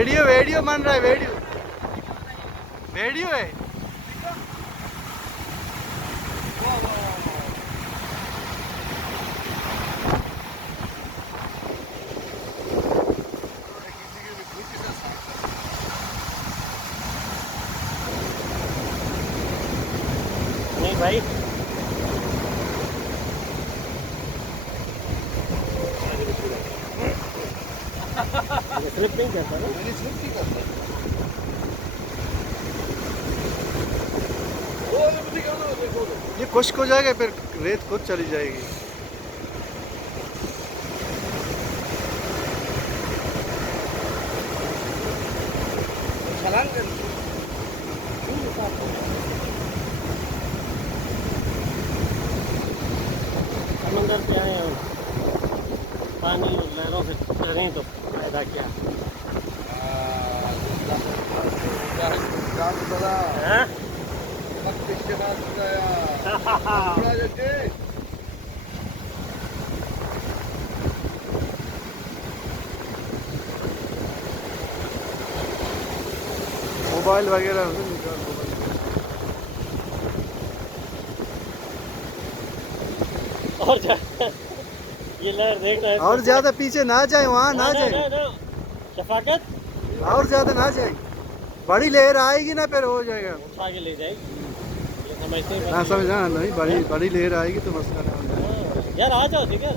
Video video बन रहा है, वीडियो वीडियो है। नहीं भाई स्लिप नहीं करता ना, मैंने स्लिप नहीं करता। ये खुश्क हो जाएगा, फिर रेत खुद चली जाएगी। छलांग कर समंदर पे आए हम, पानी और लहरों से डरें तो फायदा क्या है? मोबाइल वगैरह से निकाल मोबाइल। और ये लहर देख रहा है और ज्यादा पीछे ना जाए, वहाँ ना जाए, शफाकत और ज्यादा ना जाए। बड़ी लहर आएगी ना, फिर हो जाएगा। उठा के ले जाएगी, ये समझते हैं ना समझा नहीं, बड़ी बड़ी लहर आएगी तो मसला नहीं हो जाएगा। यार आ जाओ ठीक है।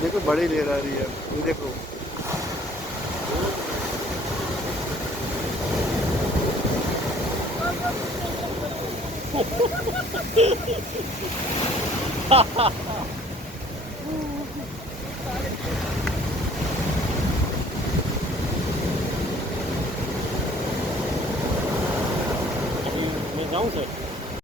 देखो बड़ी लहर आ रही है, ये देखो। मैं जाऊँ सर।